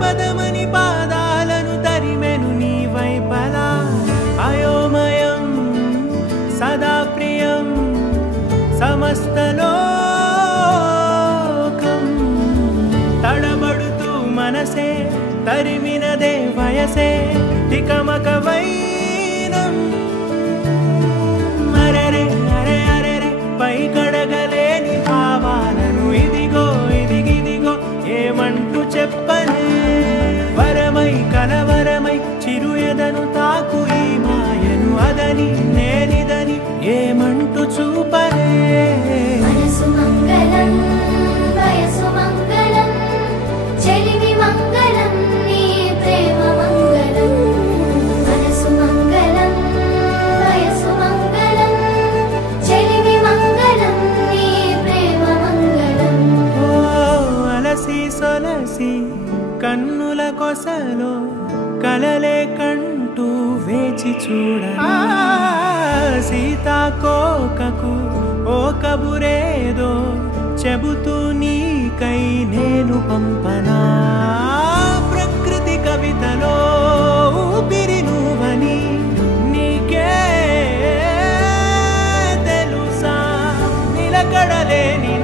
పదమని పాదాలను తరిమెను నీ వైపలా అయోమయం సదా ప్రియం సమస్తలోకం తడబడుతూ మనసే తరిమినదే వయసే తికమక వైనం అరెరే అరే అరెరే పై కడగలేని భావాలను ఇదిగో ఇదిగిదిగో ఏమంటూ చెప్పనే వరమై కలవరమై చిరు ఎదను తాకు ఈ మాయను అదని నేనిదని ఏమంటూ చూపనే మనసు మంగళం వయసు మంగళం చెలిమి మంగళం నీ ప్రేమ మంగళం మనసు మంగళం వయసు మంగళం చెలిమి మంగళం నీ ప్రేమ మంగళం ఓ అలసి సొలసి కన్నుల కొసలో కలలే కంటూ వేచి చూడ సీతాకోకకు ఓ కబురేదో చెబుతూ నీకై నేను పంపనా ప్రకృతి కవితలో ఊపిరి నువ్వని నీకే తెలుసా నిలకడలేని